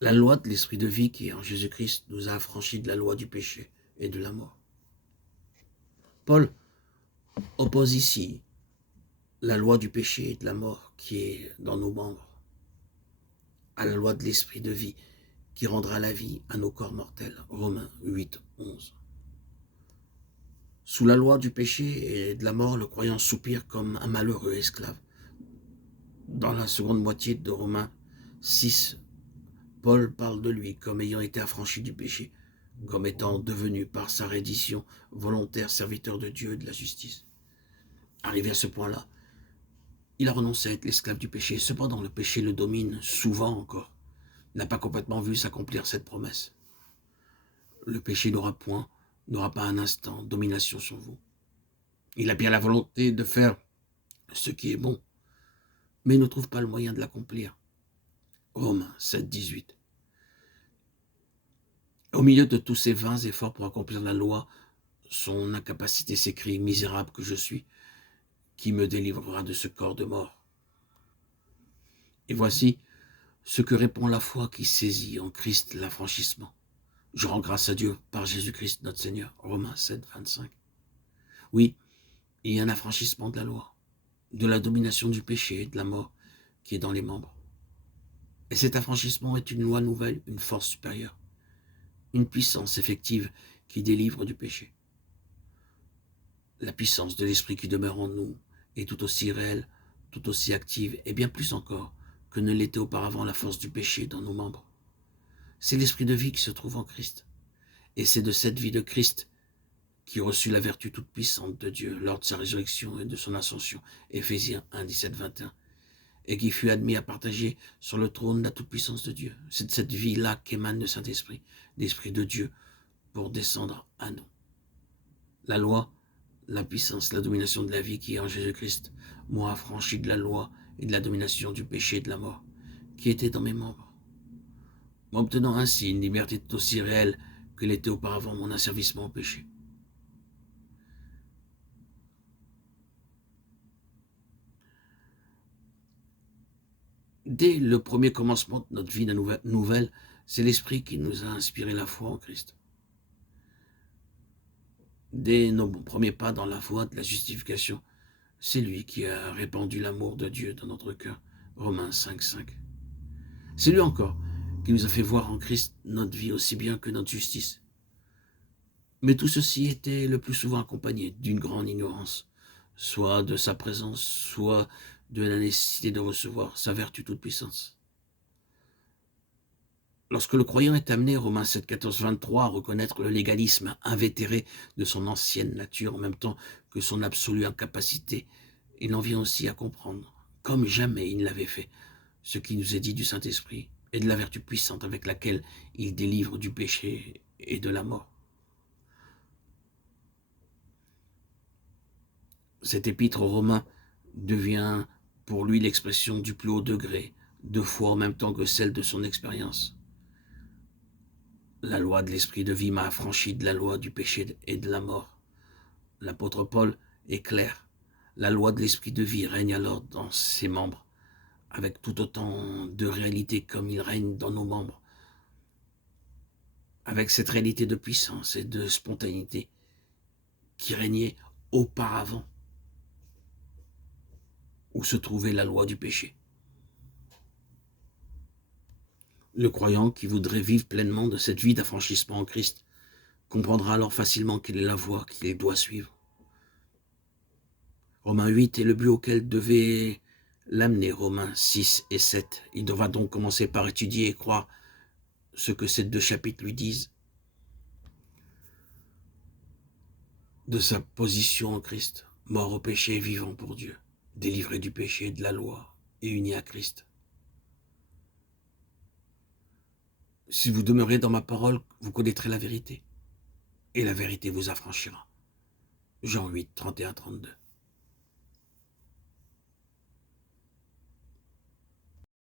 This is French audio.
La loi de l'esprit de vie qui est en Jésus-Christ nous a affranchis de la loi du péché et de la mort. Paul oppose ici la loi du péché et de la mort qui est dans nos membres à la loi de l'esprit de vie qui rendra la vie à nos corps mortels. Romains 8, 11. Sous la loi du péché et de la mort, le croyant soupire comme un malheureux esclave. Dans la seconde moitié de Romains 6, Paul parle de lui comme ayant été affranchi du péché, comme étant devenu par sa reddition volontaire serviteur de Dieu et de la justice. Arrivé à ce point-là, il a renoncé à être l'esclave du péché. Cependant, le péché le domine souvent encore. Il n'a pas complètement vu s'accomplir cette promesse. Le péché n'aura pas un instant domination sur vous. Il a bien la volonté de faire ce qui est bon, mais il ne trouve pas le moyen de l'accomplir. Romains 7, 18. Au milieu de tous ses vains efforts pour accomplir la loi, son incapacité s'écrie « Misérable que je suis, qui me délivrera de ce corps de mort ?» Et voici ce que répond la foi qui saisit en Christ l'affranchissement. Je rends grâce à Dieu par Jésus-Christ notre Seigneur. Romains 7, 25. Oui, il y a un affranchissement de la loi, de la domination du péché et de la mort qui est dans les membres. Et cet affranchissement est une loi nouvelle, une force supérieure, une puissance effective qui délivre du péché. La puissance de l'esprit qui demeure en nous est tout aussi réelle, tout aussi active et bien plus encore que ne l'était auparavant la force du péché dans nos membres. C'est l'esprit de vie qui se trouve en Christ. Et c'est de cette vie de Christ qui reçut la vertu toute puissante de Dieu lors de sa résurrection et de son ascension, Éphésiens 1, 17, 21, et qui fut admis à partager sur le trône la toute-puissance de Dieu. C'est de cette vie-là qu'émane le Saint-Esprit, l'Esprit de Dieu, pour descendre à nous. La loi, la puissance, la domination de la vie qui est en Jésus-Christ m'ont affranchi de la loi et de la domination du péché et de la mort qui était dans mes membres, m'obtenant ainsi une liberté tout aussi réelle que l'était auparavant mon asservissement au péché. Dès le premier commencement de notre vie nouvelle, c'est l'Esprit qui nous a inspiré la foi en Christ. Dès nos premiers pas dans la voie de la justification, c'est lui qui a répandu l'amour de Dieu dans notre cœur. Romains 5, 5. C'est lui encore qui nous a fait voir en Christ notre vie aussi bien que notre justice. Mais tout ceci était le plus souvent accompagné d'une grande ignorance, soit de sa présence, soit de la nécessité de recevoir sa vertu toute puissance. Lorsque le croyant est amené, Romains 7, 14, 23, à reconnaître le légalisme invétéré de son ancienne nature en même temps que son absolue incapacité, il en vient aussi à comprendre, comme jamais il ne l'avait fait, ce qui nous est dit du Saint-Esprit et de la vertu puissante avec laquelle il délivre du péché et de la mort. Cet épître aux Romains devient pour lui l'expression du plus haut degré de foi en même temps que celle de son expérience. La loi de l'esprit de vie m'a affranchi de la loi du péché et de la mort. L'apôtre Paul est clair. La loi de l'esprit de vie règne alors dans ses membres, avec tout autant de réalité comme il règne dans nos membres, avec cette réalité de puissance et de spontanéité qui régnait auparavant, où se trouvait la loi du péché. Le croyant qui voudrait vivre pleinement de cette vie d'affranchissement en Christ comprendra alors facilement quelle est la voie qu'il doit suivre. Romains 8 est le but auquel devait l'amener Romains 6 et 7. Il devra donc commencer par étudier et croire ce que ces deux chapitres lui disent de sa position en Christ, mort au péché et vivant pour Dieu, délivré du péché et de la loi et uni à Christ. Si vous demeurez dans ma parole, vous connaîtrez la vérité, et la vérité vous affranchira. Jean 8, 31, 32.